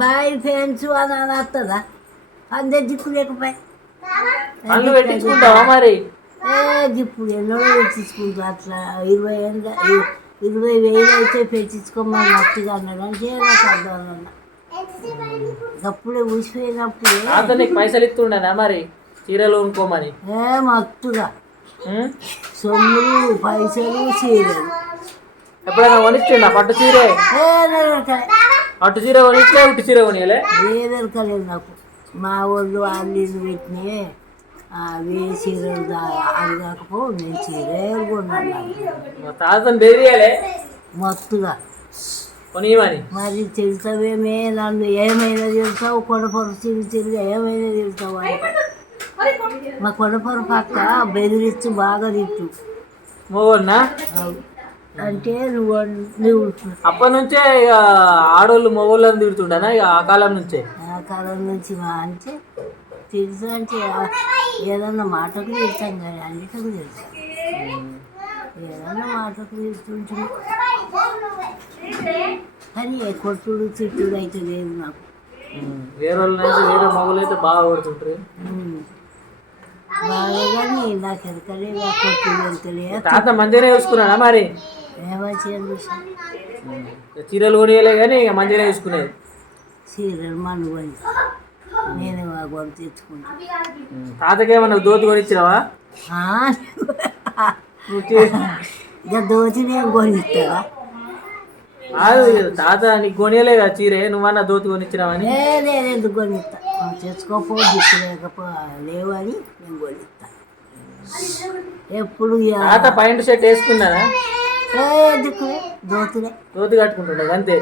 Bye friends అని అని వస్తుందా అందే జిప్పు లేకపోయి పనులు పెట్టించుకుంటావా మరి? జిప్పు ఎన్నో పెట్టించుకుంటా అట్లా 20,000 అయితే పెట్టించుకోమని మట్టిగా అన్నాడు అంటే నాకు అర్థం అప్పుడే ఊసిపోయినప్పుడే తాత నీకు పైసలు ఇస్తుండనా మరి చీరలు కొనుక్కోమని? మత్తుగా సొమ్ములు పైసలు చీరలు ఎప్పుడైనా కొనిచ్చిండా పట్టు చీరే? పట్టు చీర కొనిచ్చే ఉట్టి చీర కొనియలే? ఏదరకలేదు నాకు. మా వాళ్ళు వాళ్ళు పెట్టినాయి అవి చీరలు అది కాకపో నేను చీరే కొన్నాను తాతను బెదిరియాలే మత్తుగా కొనియమని. మరి తిడతావేమే నన్ను ఏమైనా తిడతావు కొడపొర తిరిగి ఏమైనా తిడతావు అంటే మా కొడపొర పక్క బెదిరిస్తూ బాగా తిట్టు మోవన్నా అంటే నువ్వు అప్పటి నుంచే ఇక ఆడోళ్ళు మొగోళ్ళని తిడుతుండనా ఇక ఆ కాలం నుంచే? ఆ కాలం నుంచి అంటే తిడుతా అంటే ఏదన్నా మాటకు తిడతాం కానీ అన్నిటికి తిడతాం ఏదన్నా మాటకు తిడుతుంటాం కానీ కొట్టుడు తిట్టుడు అయితే లేదు నాకు. వేరే వాళ్ళైతే వేరే మొగలు అయితే బాగా కొడుతుంటారు బాగా కానీ నాకు ఎరకలే కొట్టుడు ఎరకలే. తాత మంచిగానే చూసుకున్నాడా మరి? ఏమో చీరలు కొనియలే కానీ ఇక మంచిగానే చూసుకునేది. చీరలు మన్ను కొని నేను కొని తెచ్చుకుంటాను. తాతకేమన్నా దోతి కొనిచ్చినావా? ఇక దోతి నేను కొనిస్తావా? తాత నీకు కొనియలే కదా చీరే, నువ్వన్నా దోతి కొనిచ్చినావని? నేను ఎందుకు కొనిస్తా తెచ్చుకోపో దిక్కు లేకపో లేవు అని నేను కొనిస్తా. ఎప్పుడు తాత పాయింట్ షర్ట్ వేసుకున్నానా? దిక్కులే దోతులే దోతి కట్టుకుంటుండే అంతే.